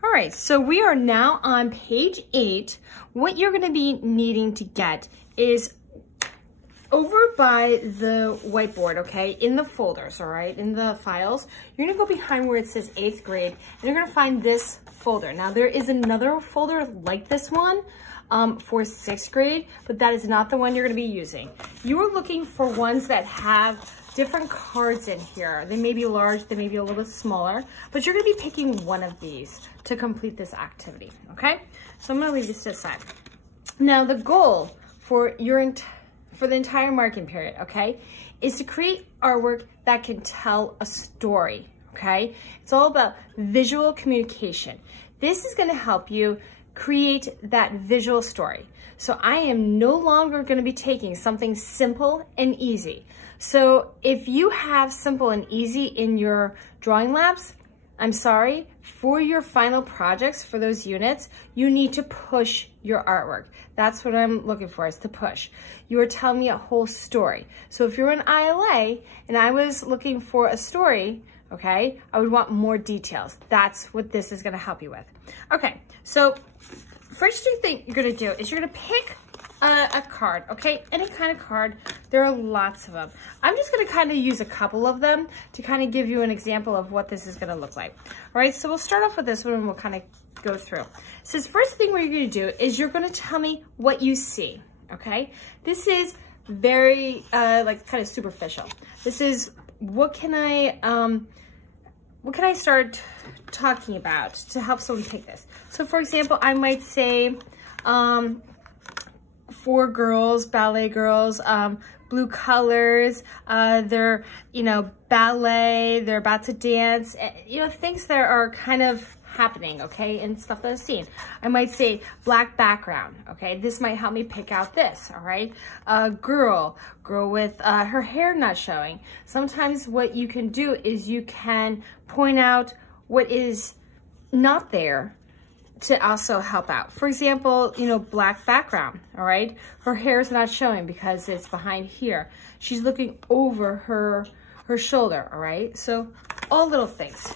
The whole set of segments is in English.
All right, so we are now on page 8. What you're gonna be needing to get is over by the whiteboard, okay, in the folders, all right, in the files, you're gonna go behind where it says 8th grade, and you're gonna find this folder. Now, there is another folder like this one for 6th grade, but that is not the one you're gonna be using. You are looking for ones that have different cards in here. They may be large, they may be a little bit smaller, but you're gonna be picking one of these to complete this activity, okay? So I'm gonna leave this to the side. Now, the goal for the entire marking period, okay, is to create artwork that can tell a story, okay? It's all about visual communication. This is gonna help you create that visual story. So I am no longer gonna be taking something simple and easy. So if you have simple and easy in your drawing labs, I'm sorry, for your final projects, for those units, you need to push your artwork. That's what I'm looking for, is to push. You are telling me a whole story. So if you're in ILA and I was looking for a story, okay, I would want more details. That's what this is gonna help you with. Okay, so first thing you're gonna do is you're gonna pick a card, okay? Any kind of card. There are lots of them. I'm just gonna kind of use a couple of them to kind of give you an example of what this is gonna look like. All right, so we'll start off with this one and we'll kind of go through. So this first thing what you're gonna do is you're gonna tell me what you see, okay? This is very, like kind of superficial. This is, what can I start talking about to help someone pick this? So for example, I might say, 4 girls, ballet girls, blue colors, they're, you know, ballet, they're about to dance, you know, things that are kind of happening, okay, and stuff that I've seen. I might say black background, okay, this might help me pick out this, all right? Girl with her hair not showing. Sometimes what you can do is you can point out what is not there to also help out. For example, you know, black background, all right? Her hair is not showing because it's behind here. She's looking over her shoulder, all right? So all little things.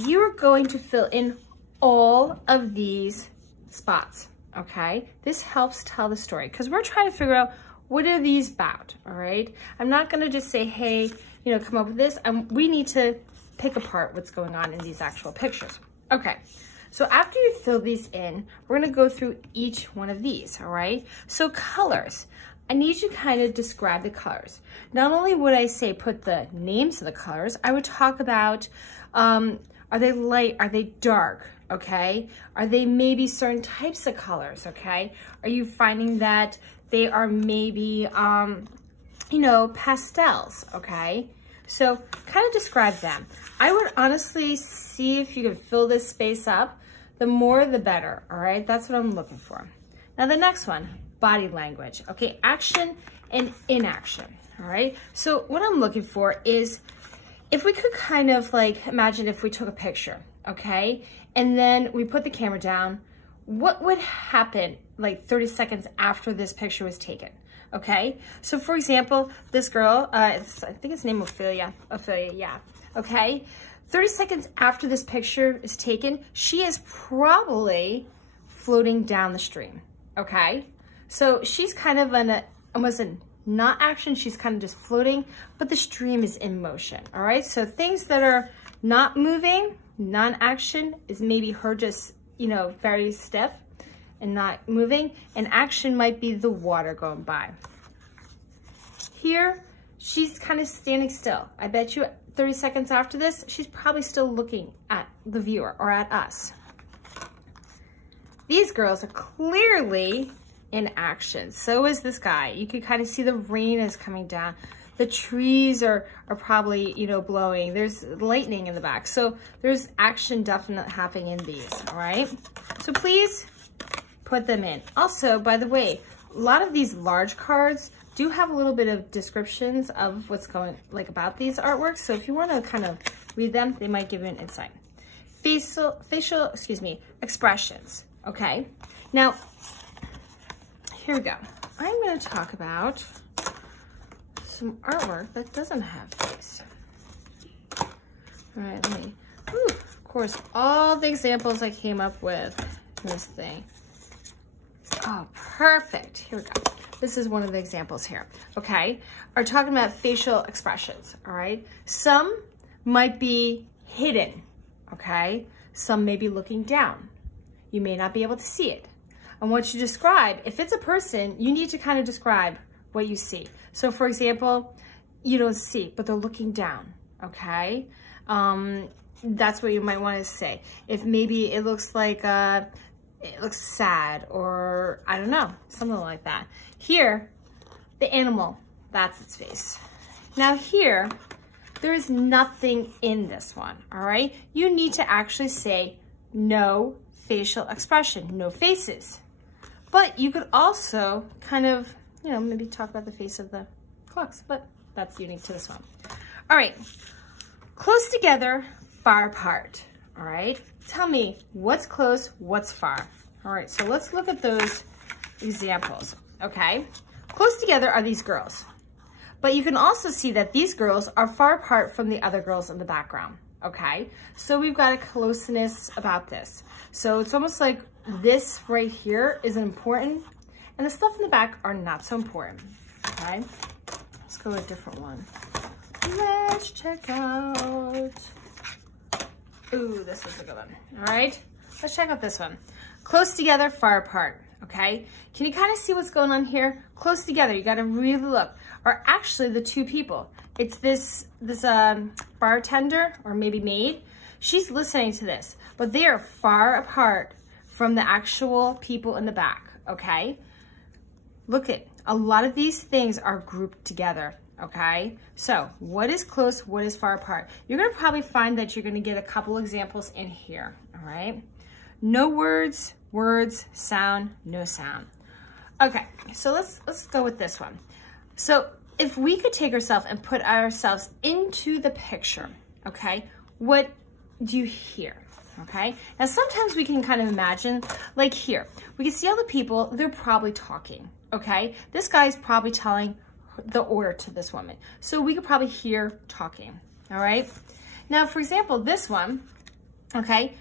You're going to fill in all of these spots, okay? This helps tell the story because we're trying to figure out what are these about, all right? I'm not gonna just say, hey, you know, come up with this. We need to pick apart what's going on in these actual pictures. Okay. So after you fill these in, we're gonna go through each one of these, all right? So colors, I need you to kind of describe the colors. Not only would I say put the names of the colors, I would talk about, are they light, are they dark, okay? Are they maybe certain types of colors, okay? Are you finding that they are maybe, you know, pastels, okay? So kind of describe them. I would honestly see if you can fill this space up. The more, the better, all right? That's what I'm looking for. Now the next one, body language. Okay, action and inaction, all right? So what I'm looking for is, if we could kind of like, imagine if we took a picture, okay? And then we put the camera down, what would happen like 30 seconds after this picture was taken? Okay, so for example, this girl, I think it's named Ophelia, yeah, okay? 30 seconds after this picture is taken, she is probably floating down the stream, okay? So she's kind of almost a not action, she's kind of just floating, but the stream is in motion, all right? So things that are not moving, non-action, is maybe her just, you know, very stiff and not moving, and action might be the water going by. Here, she's kind of standing still. I bet you 30 seconds after this, she's probably still looking at the viewer or at us. These girls are clearly in action. So is this guy. You can kind of see the rain is coming down. The trees are probably, you know, blowing. There's lightning in the back. So there's action definitely happening in these, all right? So please put them in. Also, by the way, a lot of these large cards do have a little bit of descriptions of what's going, like, about these artworks. So if you want to kind of read them, they might give you an insight. Facial, expressions, okay? Now, here we go. I'm going to talk about some artwork that doesn't have face. All right, let me, course, all the examples I came up with in this thing. Oh, perfect. Here we go. This is one of the examples here, okay? Are talking about facial expressions, all right? Some might be hidden, okay? Some may be looking down. You may not be able to see it. And what you describe, if it's a person, you need to kind of describe what you see. So for example, you don't see, but they're looking down, okay? That's what you might want to say. If maybe it looks like, it looks sad, or I don't know, something like that. Here, the animal, that's its face. Now here, there is nothing in this one, all right? You need to actually say no facial expression, no faces. But you could also kind of, you know, maybe talk about the face of the clocks, but that's unique to this one. All right, close together, far apart, all right? Tell me what's close, what's far. All right, so let's look at those examples, okay? Close together are these girls, but you can also see that these girls are far apart from the other girls in the background, okay? So we've got a closeness about this. So it's almost like this right here is important, and the stuff in the back are not so important, okay? Let's go with a different one. Let's check out, ooh, this is a good one, all right? Let's check out this one. Close together, far apart, okay? Can you kind of see what's going on here? Close together, you gotta really look. Are actually the two people. It's this bartender, or maybe maid. She's listening to this, but they are far apart from the actual people in the back, okay? Look at, a lot of these things are grouped together, okay? So what is close, what is far apart? You're gonna probably find that you're gonna get a couple examples in here, all right? No words, words, sound, no sound. Okay, so let's go with this one. So if we could take ourselves and put ourselves into the picture, okay, what do you hear? Okay, now sometimes we can kind of imagine, like here, we can see all the people, they're probably talking, okay? This guy's probably telling the order to this woman. So we could probably hear talking, all right? Now, for example, this one, okay,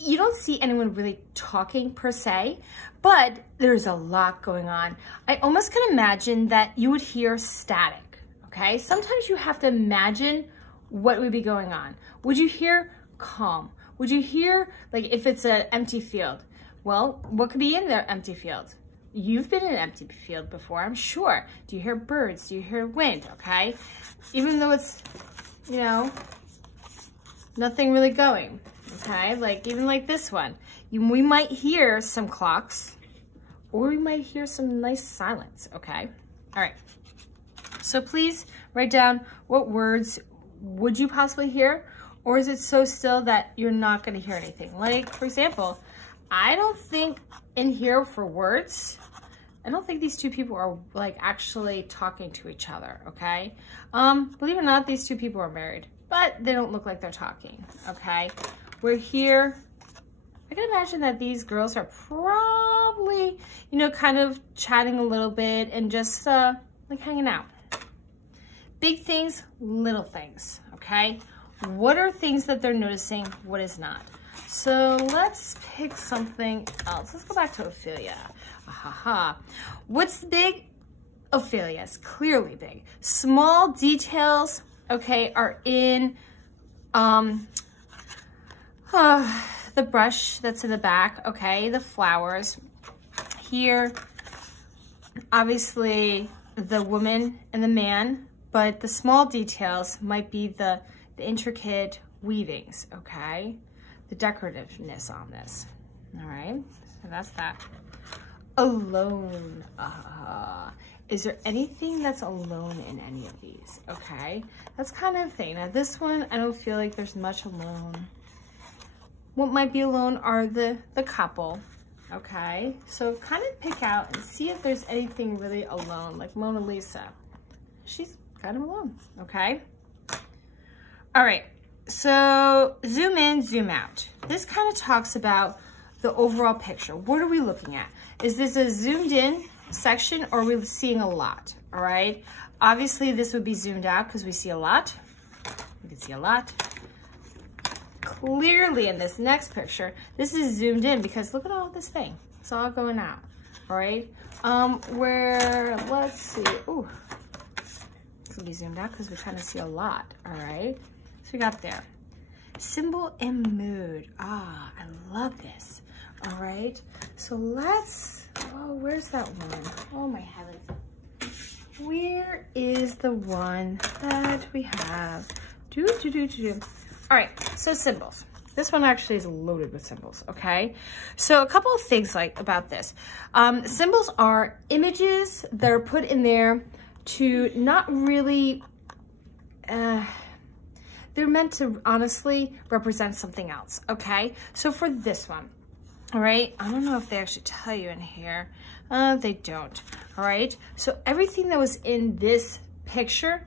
you don't see anyone really talking per se, but there's a lot going on. I almost can imagine that you would hear static, okay? Sometimes you have to imagine what would be going on. Would you hear calm? Would you hear, like if it's an empty field? Well, what could be in the empty field? You've been in an empty field before, I'm sure. Do you hear birds? Do you hear wind, okay? Even though it's, you know, nothing really going, okay? Like even like this one, we might hear some clocks, or we might hear some nice silence, okay? All right, so please write down what words would you possibly hear, or is it so still that you're not gonna hear anything? Like, for example, I don't think in here for words, I don't think these two people are like actually talking to each other, okay? Believe it or not, these two people are married, but they don't look like they're talking, okay? We're here, I can imagine that these girls are probably, you know, kind of chatting a little bit and just like hanging out. Big things, little things, okay? What are things that they're noticing? What is not? So let's pick something else. Let's go back to Ophelia. What's big? Ophelia is clearly big. Small details, okay, are in the brush that's in the back, okay, the flowers. Here, obviously the woman and the man, but the small details might be the intricate weavings, okay? The decorativeness on this, all right? So that's that. Alone, is there anything that's alone in any of these, okay? That's kind of thing. Now this one, I don't feel like there's much alone. What might be alone are the couple, okay? So kind of pick out and see if there's anything really alone, like Mona Lisa. She's kind of alone, okay? All right, so zoom in, zoom out. This kind of talks about the overall picture. What are we looking at? Is this a zoomed in section, or are we seeing a lot, all right? Obviously, this would be zoomed out because we see a lot. We can see a lot. clearly in this next picture. This is zoomed in because look at all this thing. It's all going out, all right? Let's see, ooh. It's gonna be zoomed out because we're trying to see a lot, all right? So we got there. Symbol and mood. Ah, I love this, all right? So let's, oh, where's that one? Oh my heavens. Where is the one that we have? All right, so symbols. This one actually is loaded with symbols, okay? So a couple of things about this. Symbols are images that are put in there to not really, they're meant to honestly represent something else, okay? So for this one, all right, I don't know if they actually tell you in here. They don't, all right? So everything that was in this picture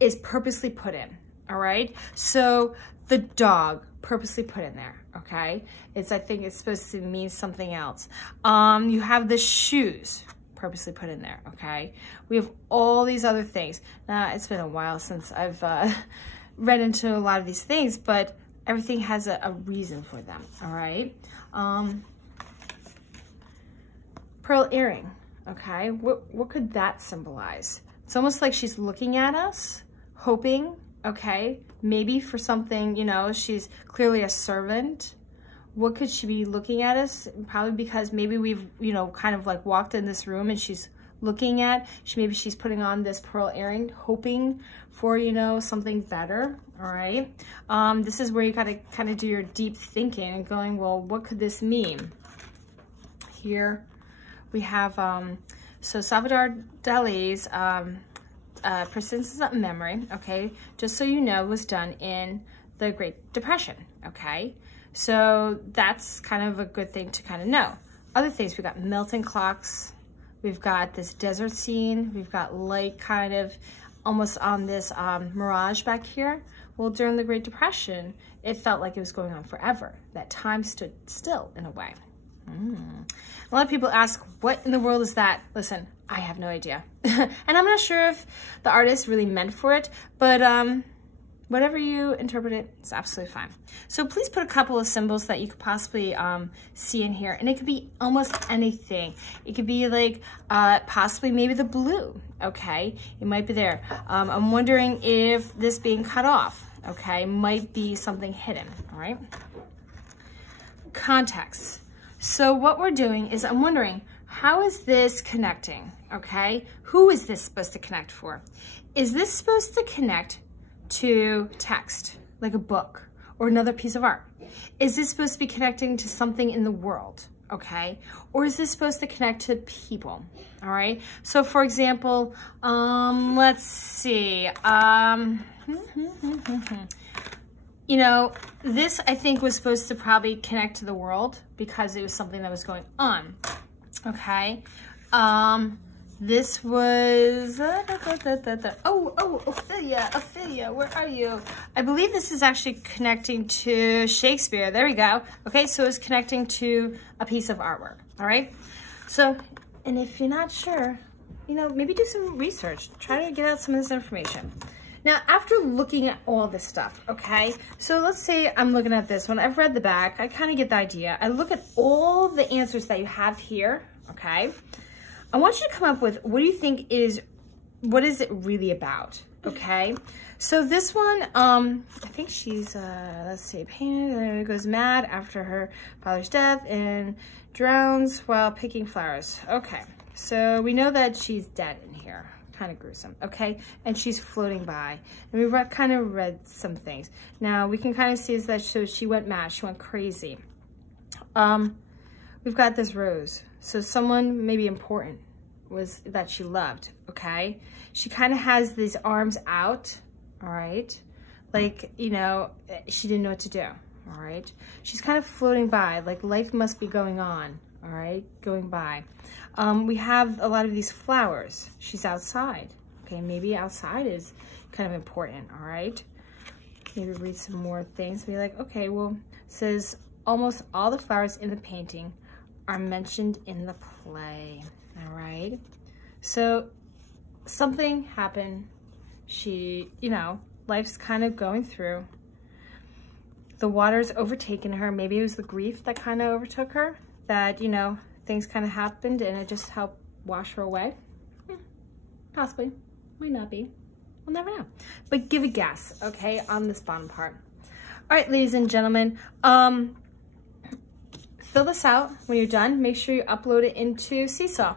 is purposely put in, all right? So the dog, purposely put in there, okay? I think it's supposed to mean something else. You have the shoes, purposely put in there, okay? We have all these other things. Now, it's been a while since I've read into a lot of these things, but everything has a reason for them, all right? Pearl earring, okay? What could that symbolize? It's almost like she's looking at us, hoping, okay? Maybe for something, you know, she's clearly a servant. What could she be looking at us? Probably because maybe we've, you know, kind of like walked in this room and she's looking at, maybe she's putting on this pearl earring, hoping for, you know, something better, all right? This is where you gotta kind of do your deep thinking and going, well, what could this mean? Here we have, so Salvador Dali's Persistence of Memory, okay, just so you know, was done in the Great Depression, okay? So that's kind of a good thing to kind of know. Other things, we got melting clocks, we've got this desert scene, we've got light kind of almost on this mirage back here. Well, during the Great Depression, it felt like it was going on forever. That time stood still in a way. A lot of people ask, what in the world is that? Listen, I have no idea. And I'm not sure if the artist really meant for it, but whatever you interpret it, it's absolutely fine. So please put a couple of symbols that you could possibly see in here. And it could be almost anything. It could be like possibly maybe the blue, okay? It might be there. I'm wondering if this being cut off, okay, might be something hidden, all right? Context. So what we're doing is I'm wondering, how is this connecting, okay? Who is this supposed to connect for? Is this supposed to connect to text, like a book or another piece of art? Is this supposed to be connecting to something in the world, okay? Or is this supposed to connect to people, all right? So for example, let's see, you know, this I think was supposed to probably connect to the world because it was something that was going on, okay? This was, Ophelia, where are you? I believe this is actually connecting to Shakespeare. There we go. Okay, so it's connecting to a piece of artwork, all right? So, and if you're not sure, you know, maybe do some research. Try to get out some of this information. Now, after looking at all this stuff, okay, so let's say I'm looking at this one. I've read the back. I kind of get the idea. I look at all the answers that you have here, okay? I want you to come up with, what do you think is, what is it really about, okay? So this one, I think she's, let's see, goes mad after her father's death and drowns while picking flowers. Okay, so we know that she's dead in here. Kind of gruesome, okay? And she's floating by. And we kind of read some things. Now, we can kind of see is that so she went mad, she went crazy. We've got this rose. So someone maybe important was that she loved, okay? She kind of has these arms out, all right? Like, you know, she didn't know what to do, all right? She's kind of floating by, like life must be going on, all right? Going by. We have a lot of these flowers. She's outside, okay? Maybe outside is kind of important, all right? Maybe read some more things. Be like, okay, well, it says almost all the flowers in the painting are mentioned in the play, all right? So something happened. She, you know, life's kind of going through. the water's overtaken her. Maybe it was the grief that kind of overtook her, that, you know, things kind of happened and it just helped wash her away. Possibly, might not be. We'll never know. But give a guess, okay, on this bottom part. All right, ladies and gentlemen, fill this out. When you're done, make sure you upload it into Seesaw.